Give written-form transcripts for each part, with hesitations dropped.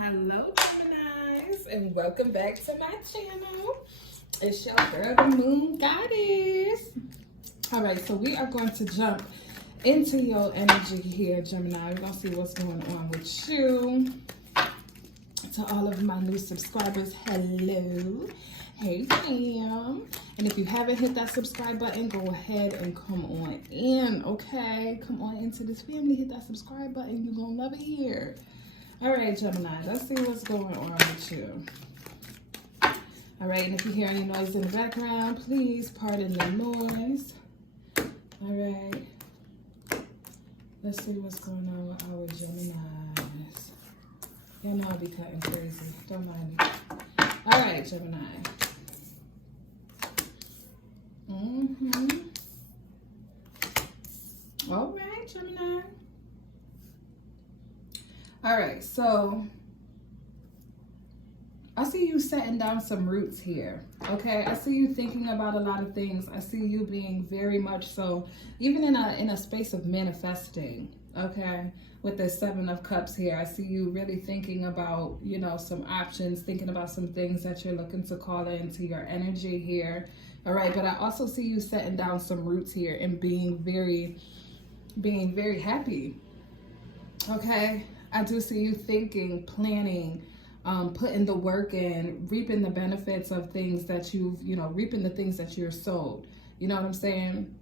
Hello, Geminis, and welcome back to my channel. It's your girl, the Moon Goddess. All right, so we are going to jump into your energy here, Gemini. We're going to see what's going on with you. To all of my new subscribers, hello. Hey, fam. And if you haven't hit that subscribe button, go ahead and come on in, okay? Come on into this family. Hit that subscribe button. You're going to love it here. All right, Gemini, let's see what's going on with you. All right, and if you hear any noise in the background, please pardon the noise. All right, let's see what's going on with our Geminis. Y'all know I'll be cutting crazy. Don't mind me. All right, Gemini. All right, Gemini. All right, so I see you setting down some roots here, okay? I see you thinking about a lot of things. I see you being very much so, even in a space of manifesting, okay? With the Seven of Cups here, I see you really thinking about, you know, some options, thinking about some things that you're looking to call into your energy here, all right? But I also see you setting down some roots here and being very happy, okay? I do see you thinking, planning, putting the work in, reaping the benefits of things that reaping the things that you're sowed. You know what I'm saying?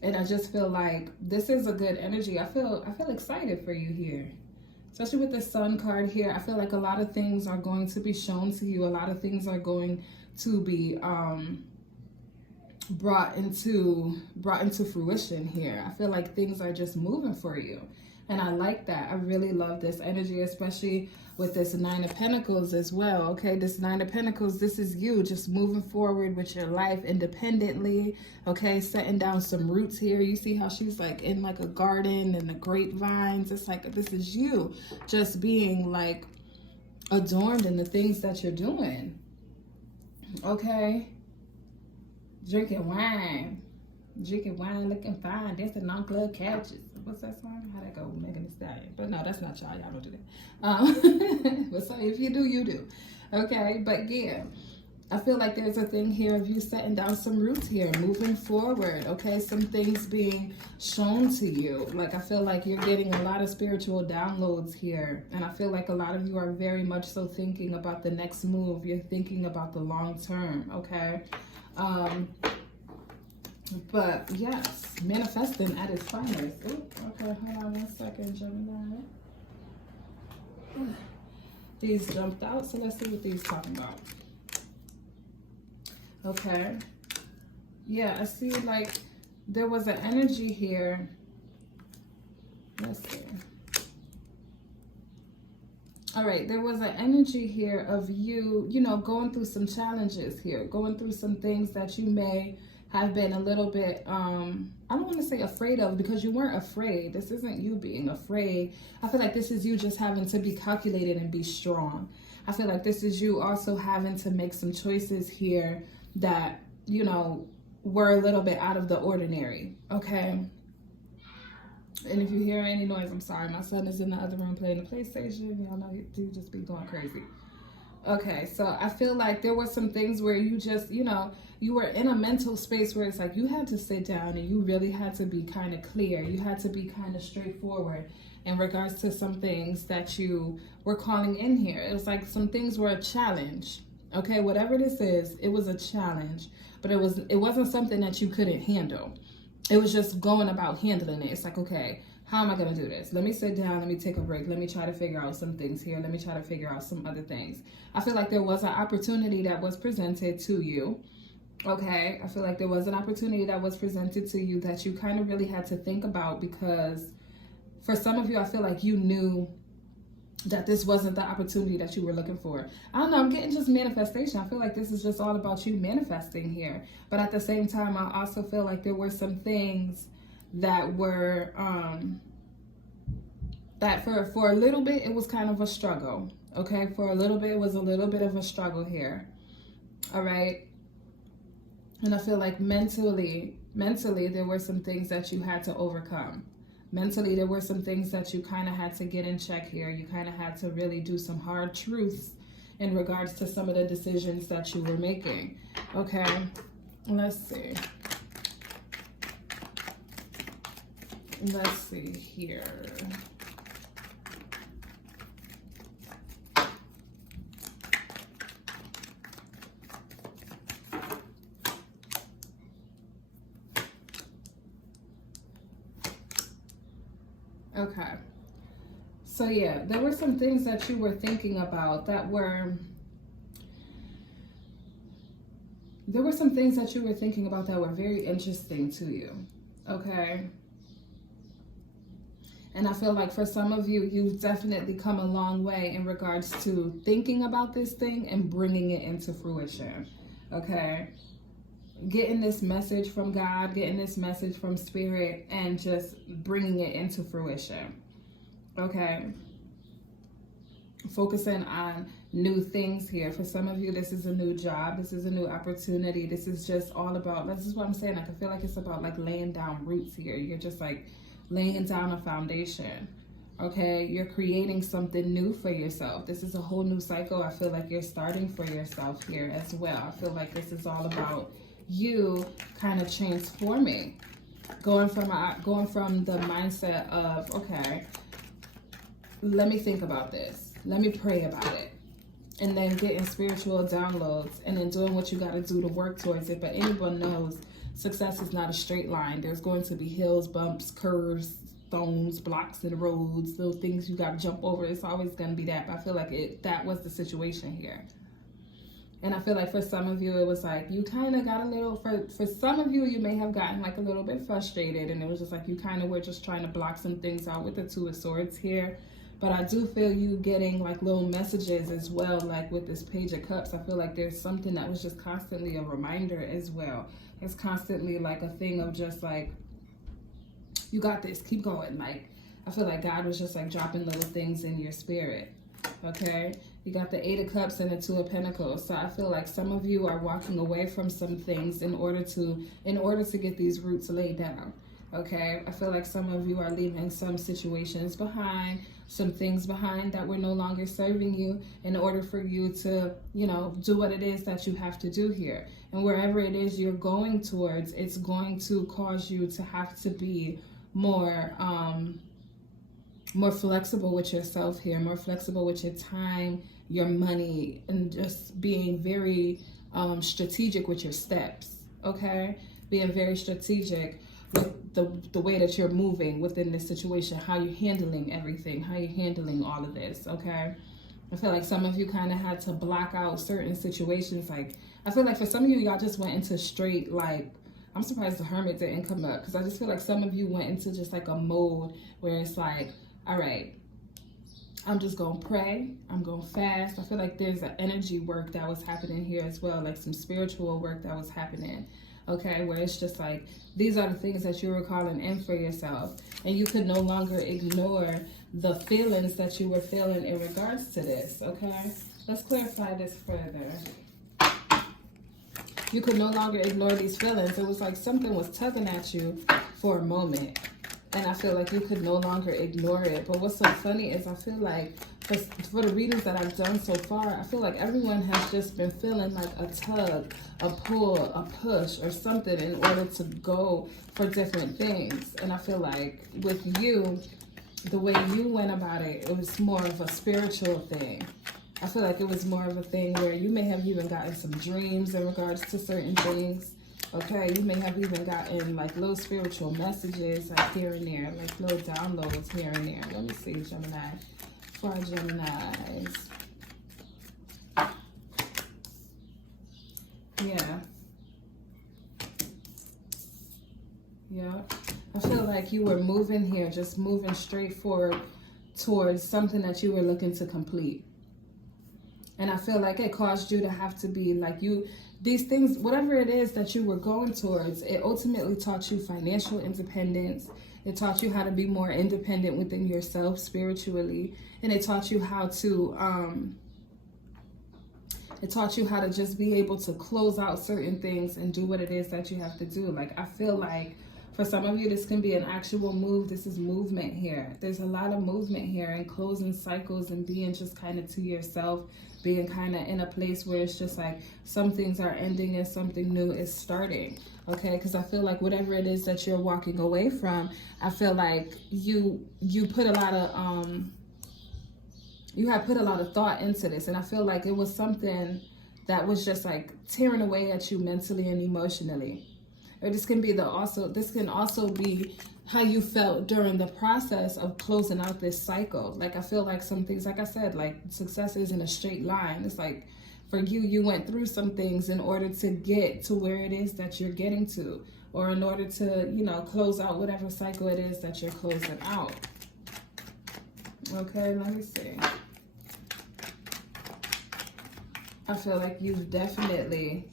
And I just feel like this is a good energy. I feel excited for you here. Especially with the Sun card here. I feel like a lot of things are going to be shown to you. A lot of things are going to be brought into fruition here. I feel like things are just moving for you. And I like that. I really love this energy, especially with this Nine of Pentacles as well. Okay, this Nine of Pentacles, this is you just moving forward with your life independently. Okay, setting down some roots here. You see how she's like in like a garden and the grapevines. It's like this is you just being like adorned in the things that you're doing. Okay, drinking wine, looking fine, dancing on club couches. What's that song? How'd that go? Megan Thee Stallion. But no, that's not y'all. Y'all don't do that. But so if you do, you do. Okay, but yeah, I feel like there's a thing here of you setting down some roots here, moving forward. Okay, some things being shown to you. Like I feel like you're getting a lot of spiritual downloads here, and I feel like a lot of you are very much so thinking about the next move. You're thinking about the long term. Okay. But yes, manifesting at its finest. Ooh, okay, hold on 1 second, Gemini. These jumped out, so let's see what these talking about. Okay. Yeah, I see like there was an energy here. Let's see. All right, there was an energy here of you, going through some challenges here, going through some things that you may have been a little bit, I don't want to say afraid of, because you weren't afraid. This isn't you being afraid. I feel like this is you just having to be calculated and be strong. I feel like this is you also having to make some choices here that, were a little bit out of the ordinary, okay? And if you hear any noise, I'm sorry. My son is in the other room playing the PlayStation. Y'all know he do just be going crazy. Okay, so I feel like there were some things where you just, you were in a mental space where it's like you had to sit down and you really had to be kind of clear. You had to be kind of straightforward in regards to some things that you were calling in here. It was like some things were a challenge. Okay, whatever this is, it was a challenge, but it wasn't something that you couldn't handle. It was just going about handling it. It's like, okay, how am I going to do this? Let me sit down. Let me take a break. Let me try to figure out some things here. Let me try to figure out some other things. I feel like there was an opportunity that was presented to you. Okay. I feel like there was an opportunity that was presented to you that you kind of really had to think about, because for some of you, I feel like you knew that this wasn't the opportunity that you were looking for. I don't know, I'm getting just manifestation. I feel like this is just all about you manifesting here. But at the same time, I also feel like there were some things that were, that for a little bit, it was kind of a struggle. Okay, for a little bit, it was a little bit of a struggle here. All right. And I feel like mentally, there were some things that you had to overcome. Mentally, there were some things that you kind of had to get in check here. You kind of had to really do some hard truths in regards to some of the decisions that you were making. Okay, let's see. Let's see here. Okay. So yeah, there were some things that you were thinking about that were, there were some things that you were thinking about that were very interesting to you. Okay. And I feel like for some of you, you've definitely come a long way in regards to thinking about this thing and bringing it into fruition. Okay. Getting this message from God, getting this message from Spirit, and just bringing it into fruition. Okay. Focusing on new things here. For some of you, this is a new job. This is a new opportunity. This is just all about, this is what I'm saying. Like, I feel like it's about like laying down roots here. You're just like laying down a foundation. Okay. You're creating something new for yourself. This is a whole new cycle. I feel like you're starting for yourself here as well. I feel like this is all about you kind of transforming, going from the mindset of, okay, let me think about this, let me pray about it, and then getting spiritual downloads, and then doing what you got to do to work towards it. But anyone knows success is not a straight line. There's going to be hills, bumps, curves, stones, blocks in the roads, those things you got to jump over. It's always going to be that. But I feel like that was the situation here. And I feel like for some of you, it was like you kind of got a little, for some of you, you may have gotten like a little bit frustrated. And it was just like you kind of were just trying to block some things out with the Two of Swords here. But I do feel you getting like little messages as well, like with this Page of Cups. I feel like there's something that was just constantly a reminder as well. It's constantly like a thing of just like, you got this, keep going. Like, I feel like God was just like dropping little things in your spirit. Okay. You got the Eight of Cups and the Two of Pentacles. So I feel like some of you are walking away from some things in order to get these roots laid down. Okay. I feel like some of you are leaving some situations behind, some things behind that were no longer serving you in order for you to, you know, do what it is that you have to do here. And wherever it is you're going towards, it's going to cause you to have to be more flexible with yourself here, more flexible with your time, your money, and just being very strategic with your steps. Okay. Being very strategic with the way that you're moving within this situation, how you're handling everything, how you're handling all of this. Okay. I feel like some of you kind of had to block out certain situations. Like, I feel like for some of you, y'all just went into straight, like, I'm surprised the Hermit didn't come up, because I just feel like some of you went into just like a mode where it's like, all right, I'm just going to pray. I'm going to fast. I feel like there's an energy work that was happening here as well, like some spiritual work that was happening. Okay, where it's just like, these are the things that you were calling in for yourself. And you could no longer ignore the feelings that you were feeling in regards to this. Okay, let's clarify this further. You could no longer ignore these feelings. It was like something was tugging at you for a moment. And I feel like you could no longer ignore it. But what's so funny is I feel like for the readings that I've done so far, I feel like everyone has just been feeling like a tug, a pull, a push, or something in order to go for different things. And I feel like with you, the way you went about it, it was more of a spiritual thing. I feel like it was more of a thing where you may have even gotten some dreams in regards to certain things. Okay, you may have even gotten like little spiritual messages like here and there, like little downloads here and there. Let me see, Gemini. For our Geminis. Yeah. Yeah. I feel like you were moving here, just moving straight forward towards something that you were looking to complete. And I feel like it caused you to have to be like these things, whatever it is that you were going towards, it ultimately taught you financial independence. It taught you how to be more independent within yourself spiritually. And it taught you how to, just be able to close out certain things and do what it is that you have to do. Like, I feel like For some of you, this can be an actual move. This is movement here. There's a lot of movement here, and closing cycles and being just kind of to yourself, being kind of in a place where it's just like some things are ending and something new is starting. Okay, because I feel like whatever it is that you're walking away from, I feel like you put a lot of you have put a lot of thought into this, and I feel like it was something that was just like tearing away at you mentally and emotionally. Or this can also be how you felt during the process of closing out this cycle. Like, I feel like some things, like I said, like success isn't a straight line. It's like for you went through some things in order to get to where it is that you're getting to, or in order to, you know, close out whatever cycle it is that you're closing out. Okay, let me see. I feel like you've definitely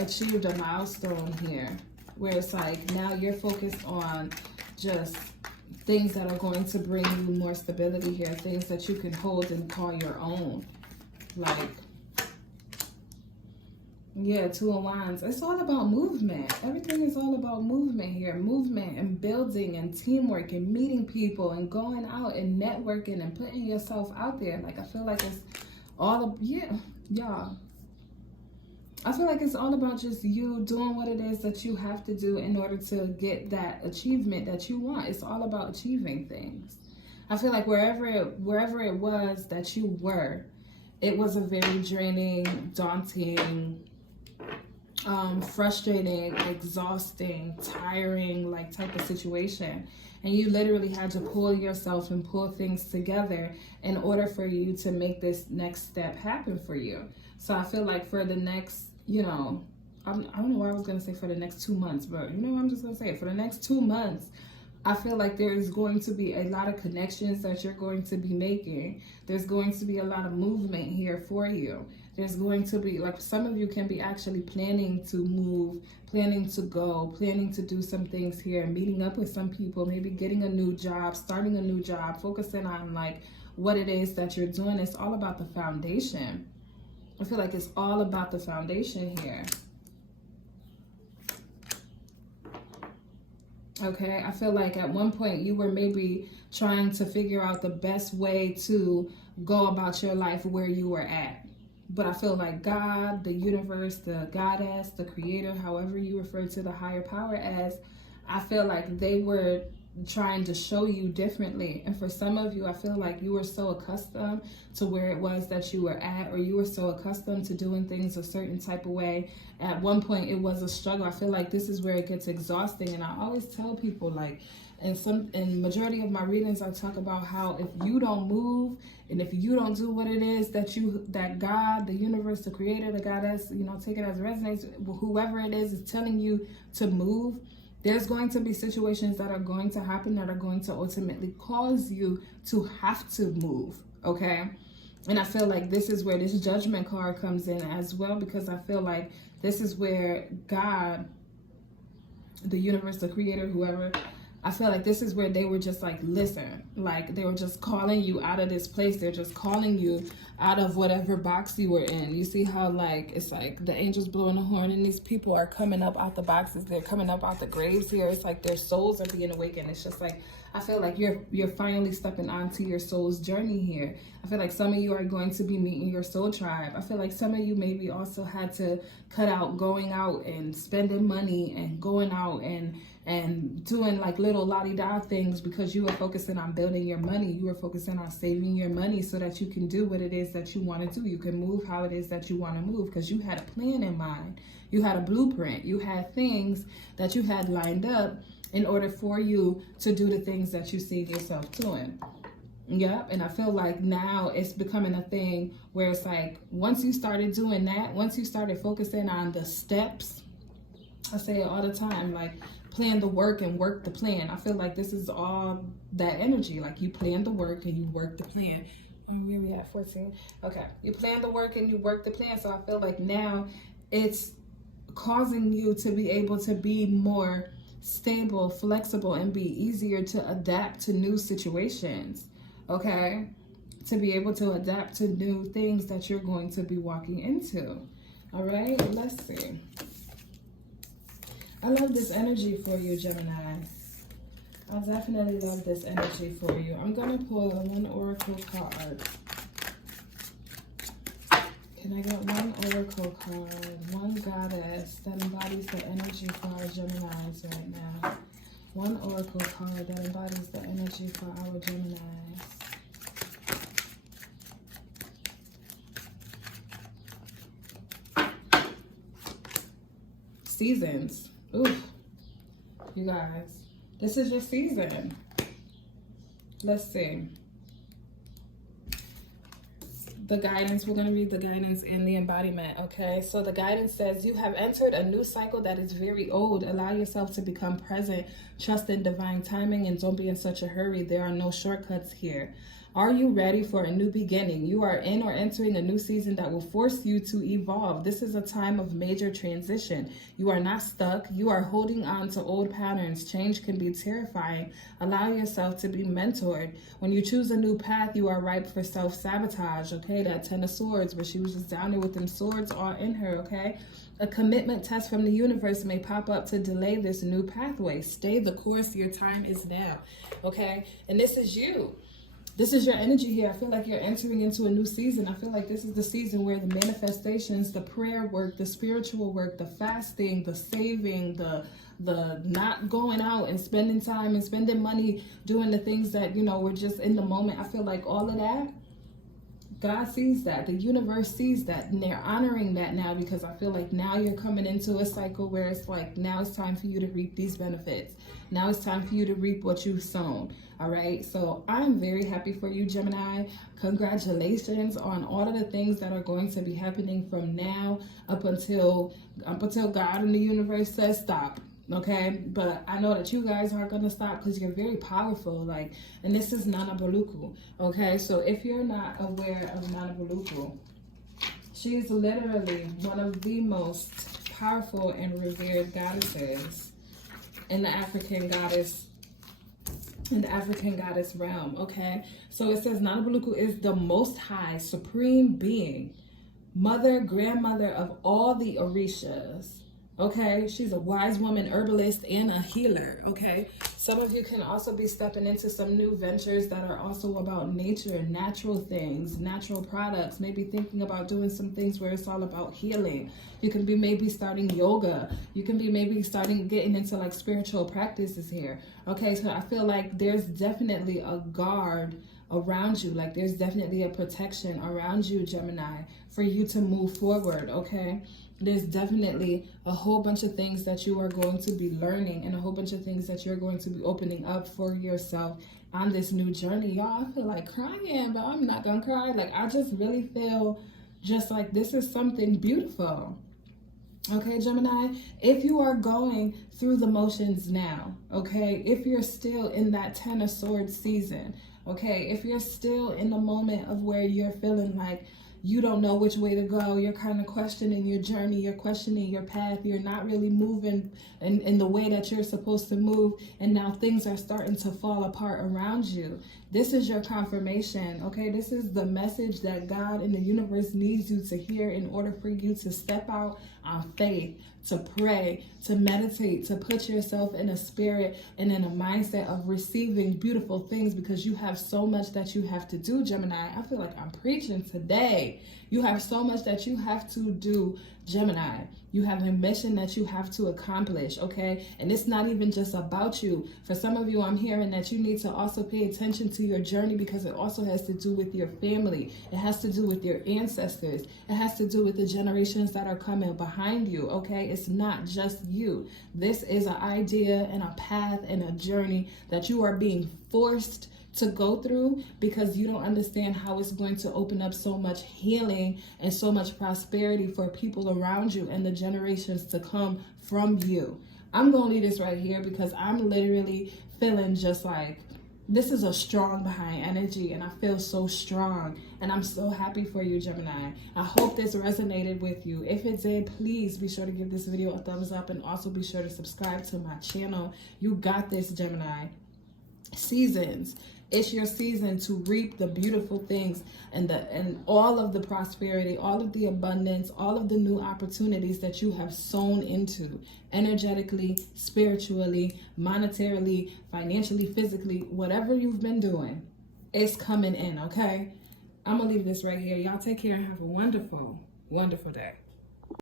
achieved a milestone here, where it's like now you're focused on just things that are going to bring you more stability here, things that you can hold and call your own. Like, yeah, Two of Wands. It's all about movement. Everything is all about movement here. Movement and building and teamwork and meeting people and going out and networking and putting yourself out there. Like, I feel like it's all of, yeah, y'all. I feel like it's all about just you doing what it is that you have to do in order to get that achievement that you want. It's all about achieving things. I feel like wherever it was that you were, it was a very draining, daunting, frustrating, exhausting, tiring, like type of situation. And you literally had to pull yourself and pull things together in order for you to make this next step happen for you. So I feel like for the next, you know, I don't know why I was going to say for the next 2 months, but you know, I'm just going to say it. For the next 2 months, I feel like there is going to be a lot of connections that you're going to be making. There's going to be a lot of movement here for you. There's going to be, like, some of you can be actually planning to move, planning to go, planning to do some things here, meeting up with some people, maybe getting a new job, starting a new job, focusing on like what it is that you're doing. It's all about the foundation. I feel like it's all about the foundation here. Okay, I feel like at one point you were maybe trying to figure out the best way to go about your life where you were at. But I feel like God, the universe, the goddess, the creator, however you refer to the higher power as, I feel like they were trying to show you differently. And for some of you, I feel like you were so accustomed to where it was that you were at, or you were so accustomed to doing things a certain type of way. At one point, it was a struggle. I feel like this is where it gets exhausting. And I always tell people, like, in majority of my readings, I talk about how if you don't move and if you don't do what it is that God, the universe, the creator, the goddess, you know, take it as resonates, whoever it is telling you to move, there's going to be situations that are going to happen that are going to ultimately cause you to have to move, okay? And I feel like this is where this judgment card comes in as well, because I feel like this is where God, the universe, the creator, whoever, I feel like this is where they were just like, listen, like they were just calling you out of this place. They're just calling you out of whatever box you were in. You see how like, it's like the angels blowing the horn and these people are coming up out the boxes. They're coming up out the graves here. It's like their souls are being awakened. It's just like, I feel like you're finally stepping onto your soul's journey here. I feel like some of you are going to be meeting your soul tribe. I feel like some of you maybe also had to cut out going out and spending money and going out and doing like little la-di-da things because you were focusing on building your money. You were focusing on saving your money so that you can do what it is that you want to do. You can move how it is that you want to move because you had a plan in mind. You had a blueprint. You had things that you had lined up in order for you to do the things that you see yourself doing. Yep, and I feel like now it's becoming a thing where it's like once you started doing that, once you started focusing on the steps, I say it all the time, like plan the work and work the plan. I feel like this is all that energy. Like you plan the work and you work the plan. Where we at? 14. Okay, you plan the work and you work the plan. So I feel like now it's causing you to be able to be more stable, flexible, and be easier to adapt to new situations. Okay, to be able to adapt to new things that you're going to be walking into. All right, let's see. I love this energy for you, Gemini. I definitely love this energy for you. I'm going to pull one oracle card. Can I get one oracle card, one goddess that embodies the energy for our Geminis right now? One oracle card that embodies the energy for our Geminis. Seasons. Ooh, you guys, this is your season. Let's see. The guidance, we're going to read the guidance in the embodiment, okay? So the guidance says, you have entered a new cycle that is very old. Allow yourself to become present. Trust in divine timing and don't be in such a hurry. There are no shortcuts here. Are you ready for a new beginning? You are in or entering a new season that will force you to evolve. This is a time of major transition. You are not stuck. You are holding on to old patterns. Change can be terrifying. Allow yourself to be mentored. When you choose a new path, you are ripe for self-sabotage, okay? That 10 of Swords, where she was just down there with them swords all in her, okay? A commitment test from the universe may pop up to delay this new pathway. Stay the course. Your time is now, okay? And this is you. This is your energy here. I feel like you're entering into a new season. I feel like this is the season where the manifestations, the prayer work, the spiritual work, the fasting, the saving, the not going out and spending time and spending money doing the things that, you know, we're just in the moment. I feel like all of that, God sees that. The universe sees that. And they're honoring that now, because I feel like now you're coming into a cycle where it's like, now it's time for you to reap these benefits. Now it's time for you to reap what you've sown. All right. So I'm very happy for you, Gemini. Congratulations on all of the things that are going to be happening from now up until God and the universe says stop. Okay, but I know that you guys aren't going to stop, because you're very powerful. Like, and this is Nana Baluku. Okay, so if you're not aware of Nana Baluku, she's literally one of the most powerful and revered goddesses in the African goddess realm. Okay, so it says Nana Baluku is the most high supreme being, mother, grandmother of all the Orishas. Okay, she's a wise woman, herbalist, and a healer. Okay, some of you can also be stepping into some new ventures that are also about nature, natural things, natural products. Maybe thinking about doing some things where it's all about healing. You can be maybe starting yoga. You can be maybe getting into like spiritual practices here. Okay, so I feel like there's definitely a guard around you. Like, there's definitely a protection around you, Gemini, for you to move forward. Okay, there's definitely a whole bunch of things that you are going to be learning, and a whole bunch of things that you're going to be opening up for yourself on this new journey. Y'all, I feel like crying, but I'm not gonna cry. Like, I just really feel just like this is something beautiful. Okay, Gemini, if you are going through the motions now, okay, if you're still in that 10 of Swords season, okay, if you're still in the moment of where you're feeling like you don't know which way to go, you're kind of questioning your journey, you're questioning your path, you're not really moving in the way that you're supposed to move, and now things are starting to fall apart around you. This is your confirmation, okay? This is the message that God and the universe needs you to hear in order for you to step out on faith, to pray, to meditate, to put yourself in a spirit and in a mindset of receiving beautiful things, because you have so much that you have to do, Gemini. I feel like I'm preaching today. You have so much that you have to do, Gemini. You have a mission that you have to accomplish, okay? And it's not even just about you. For some of you, I'm hearing that you need to also pay attention to your journey, because it also has to do with your family. It has to do with your ancestors. It has to do with the generations that are coming behind you, okay? It's not just you. This is an idea and a path and a journey that you are being forced to go through, because you don't understand how it's going to open up so much healing and so much prosperity for people around you and the generations to come from you. I'm going to leave this right here, because I'm literally feeling just like this is a strong behind energy, and I feel so strong, and I'm so happy for you, Gemini. I hope this resonated with you. If it did, please be sure to give this video a thumbs up, and also be sure to subscribe to my channel. You got this, Gemini. Seasons. It's your season to reap the beautiful things and all of the prosperity, all of the abundance, all of the new opportunities that you have sown into energetically, spiritually, monetarily, financially, physically, whatever you've been doing, it's coming in, okay? I'm going to leave this right here. Y'all take care and have a wonderful, wonderful day.